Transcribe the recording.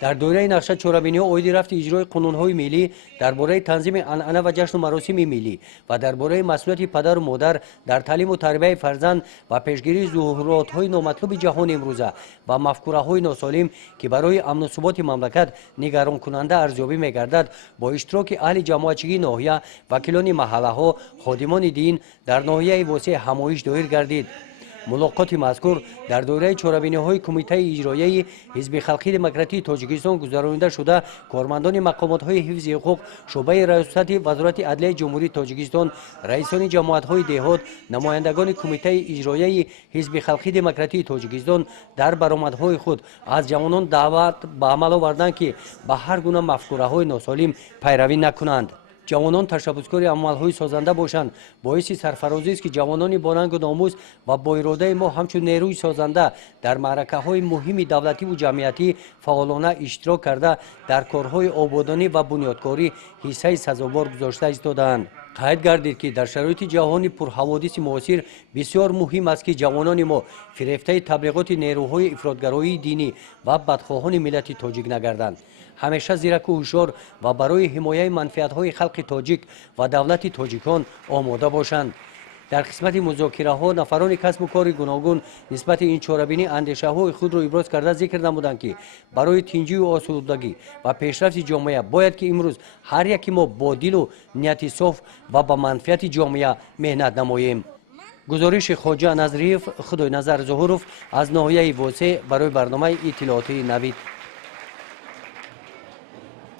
در دوره نقشه چورابینی اویدی رفت اجرای قانون‌های ملی درباره تنظیم انعنه و جشن و مراسم ملی و درباره مسئولیت پدر و مادر در تعلیم و تربیت فرزند و پیشگیری ظهورات‌های نامطلوب جهان امروزه و مفکوره‌های ناسالم که برای امن و ثبات مملکت نگران کننده ارزیابی می‌گردد با اشتراک اهل جماعتچگی ناحیه وکیلان محله‌ها خادمان دین در ناحیه واسع همایش دایر گردید. ملاقات مذکور در دوره چهاربینی‌های کمیته اجرایی حزب خلقی دموکراتیک تاجیکستان گذرانیده شده کارمندان مقامات‌های حفظ حقوق شعبه ریاست وزارت عدلیه جمهوری تاجیکستان رئیسان جماعت‌های دهات نمایندگان کمیته اجرایی حزب خلقی دموکراتیک تاجیکستان در برآمدهای خود از جوانان دعوت به عمل آوردند که به هر گونه مفکوره‌های ناسالم پیروی نکنند. جوانان تشبثکار عملهای سازنده باشند. باعث سرفرازی است که جوانان با رنگ و ناموس و با اراده ما همچون نیروی سازنده در معرکه‌های مهم دولتی و جمعیتی فعالانه اشتراک کرده در کارهای آبادانی و بنیادکاری حصه سزاوار گذاشته ایستاده‌اند. قید گردید که در شرایط جهانی پرحوادث معاصر بسیار مهم است که جوانان ما فریفته تبلیغات نیروهای افراطگرایی دینی و بدخواهان ملت تاجیک نگردند. همیشه زیرک و هوشیار و برای حمایت منفعت‌های خلق تاجیک و دولت تاجیکان آماده باشند. در قسمت مذاکره ها نفران کسب و کار گوناگون نسبت این چهاربینی اندیشه های خود را ابراز کرده ذکر نمودند که برای تنظیم و آسودگی و پیشرفت جامعه باید که امروز هر یکی ما با دل و نیت صاف و با منفعت جامعه مهنت نماییم. گزارش خواجه نظریف خدای نظر ظهورов از ناحیه واسع برای برنامه اطلاعاتی نوید.